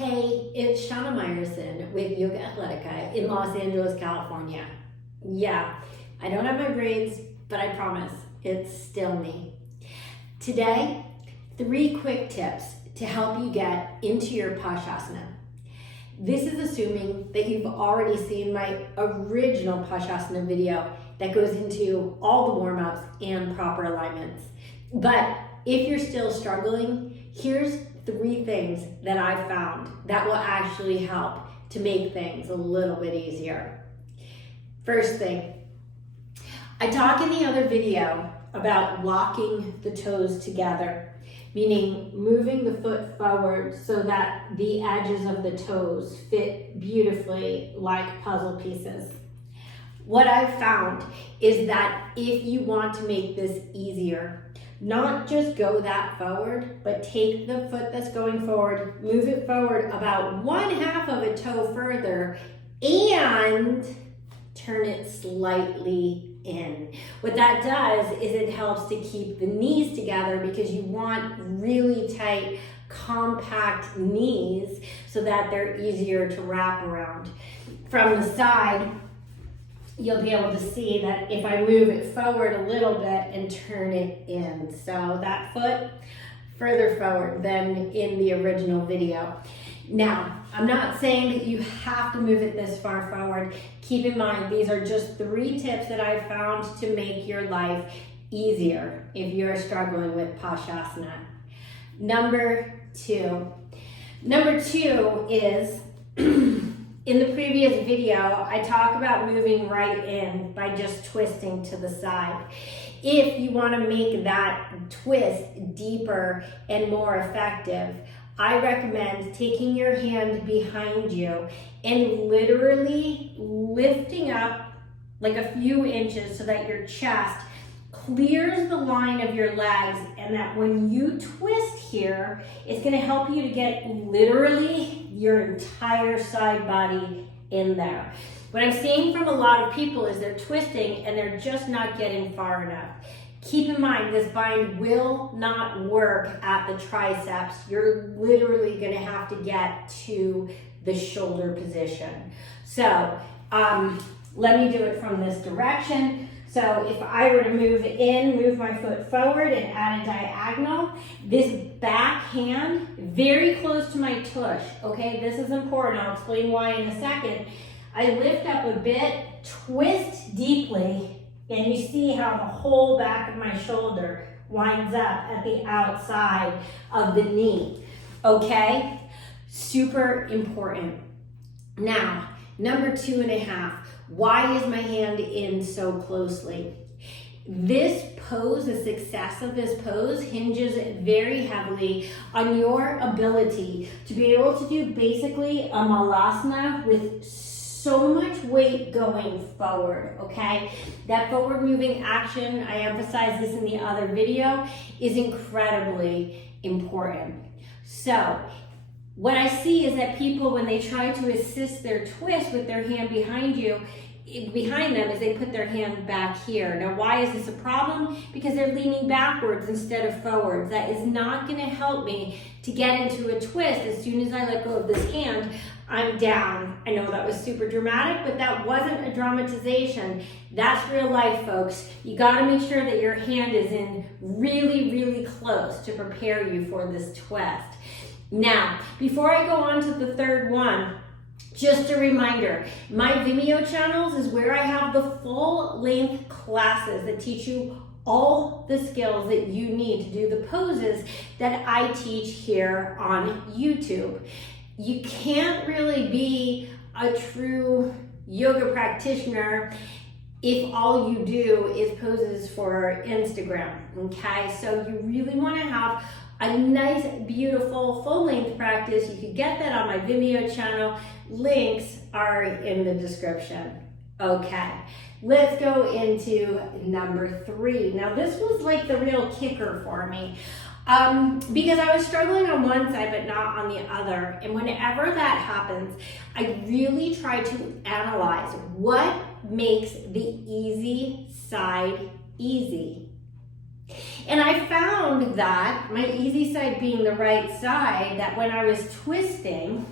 Hey, it's Shana Meyerson with YOGAthletica in Los Angeles, California. Yeah, I don't have my braids, but I promise it's still me. Today, 3 quick tips to help you get into your Pasasana. This is assuming that you've already seen my original Pasasana video that goes into all the warm-ups and proper alignments. But if you're still struggling, here's 3 things that I've found that will actually help to make things a little bit easier. First thing, I talk in the other video about locking the toes together, meaning moving the foot forward so that the edges of the toes fit beautifully like puzzle pieces. What I've found is that if you want to make this easier, not just go that forward, but take the foot that's going forward, move it forward about 1/2 of a toe further, and turn it slightly in. What that does is it helps to keep the knees together because you want really tight, compact knees so that they're easier to wrap around. From the side, you'll be able to see that if I move it forward a little bit and turn it in. So that foot further forward than in the original video. Now, I'm not saying that you have to move it this far forward. Keep in mind, these are just 3 tips that I've found to make your life easier if you're struggling with Pasasana. Number 2 is, in the previous video, I talk about moving right in by just twisting to the side. If you want to make that twist deeper and more effective, I recommend taking your hand behind you and literally lifting up like a few inches so that your chest clears the line of your legs, and that when you twist here, it's going to help you to get literally your entire side body in there. What I'm seeing from a lot of people is they're twisting and they're just not getting far enough. Keep in mind, this bind will not work at the triceps. You're literally going to have to get to the shoulder position. So let me do it from this direction. So if I were to move my foot forward and add a diagonal, this back hand very close to my tush, okay? This is important. I'll explain why in a second. I lift up a bit, twist deeply, and you see how the whole back of my shoulder winds up at the outside of the knee, okay? Super important. Now, number 2.5. Why is my hand in so closely? This pose, the success of this pose hinges very heavily on your ability to be able to do basically a malasana with so much weight going forward, okay? That forward moving action, I emphasized this in the other video, is incredibly important. So, what I see is that people, when they try to assist their twist with their hand behind them, is they put their hand back here. Now, why is this a problem? Because they're leaning backwards instead of forwards. That is not going to help me to get into a twist. As soon as I let go of this hand, I'm down. I know that was super dramatic, but that wasn't a dramatization. That's real life, folks. You got to make sure that your hand is in really, really close to prepare you for this twist. Now, before I go on to the third one, just a reminder, my Venmo channels is where I have the full-length classes that teach you all the skills that you need to do the poses that I teach here on YouTube. You can't really be a true yoga practitioner if all you do is poses for Instagram, okay? So you really want to have a nice, beautiful, full-length practice. You can get that on my Venmo channel. Links are in the description. Okay, let's go into number 3. Now, this was like the real kicker for me because I was struggling on one side but not on the other. And whenever that happens, I really try to analyze what makes the easy side easy. And I found that, my easy side being the right side, that when I was twisting,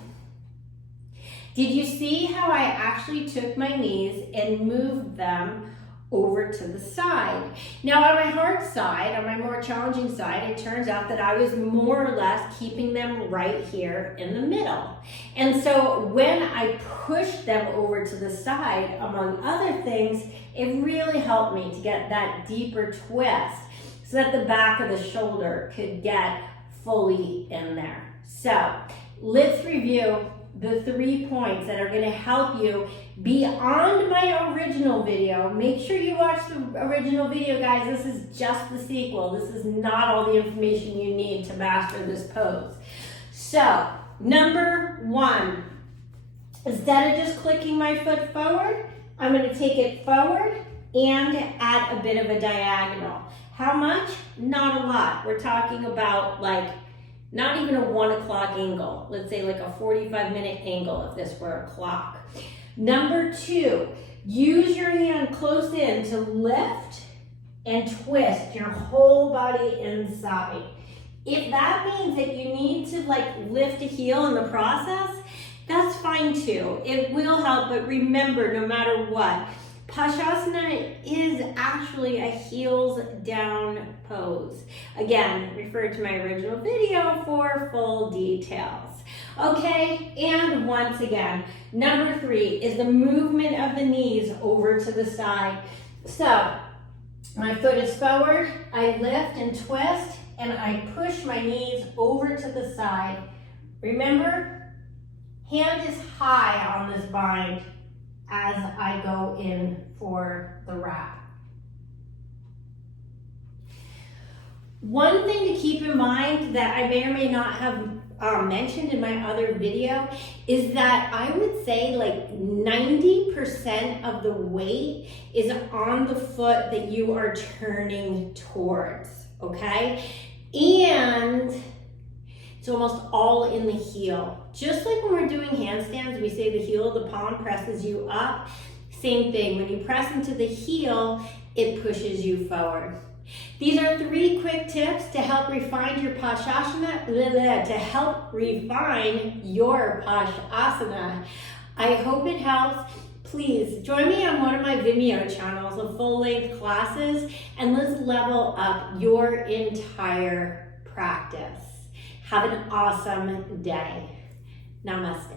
did you see how I actually took my knees and moved them over to the side? Now on my hard side, on my more challenging side, it turns out that I was more or less keeping them right here in the middle. And so when I pushed them over to the side, among other things, it really helped me to get that deeper twist so that the back of the shoulder could get fully in there. So let's review the 3 points that are going to help you beyond my original video. Make sure you watch the original video, guys. This is just the sequel. This is not all the information you need to master this pose. So, number 1, instead of just clicking my foot forward, I'm going to take it forward and add a bit of a diagonal. How much? Not a lot. We're talking about like not even a 1 o'clock angle. Let's say like a 45-minute angle if this were a clock. Number 2, use your hand close in to lift and twist your whole body inside. If that means that you need to like lift a heel in the process, that's fine too. It will help, but remember, no matter what, Pasasana is actually a heels down pose. Again, refer to my original video for full details. Okay, and once again, number 3 is the movement of the knees over to the side. So, my foot is forward, I lift and twist, and I push my knees over to the side. Remember, hand is high on this bind as I go in for the wrap. One thing to keep in mind that I may or may not have mentioned in my other video is that I would say like 90% of the weight is on the foot that you are turning towards, okay? And it's almost all in the heel. Just like when we're doing handstands, we say the heel of the palm presses you up. Same thing, when you press into the heel, it pushes you forward. These are 3 quick tips to help refine your Pasasana, I hope it helps. Please join me on one of my Vimeo channels of full-length classes, and let's level up your entire practice. Have an awesome day. Namaste.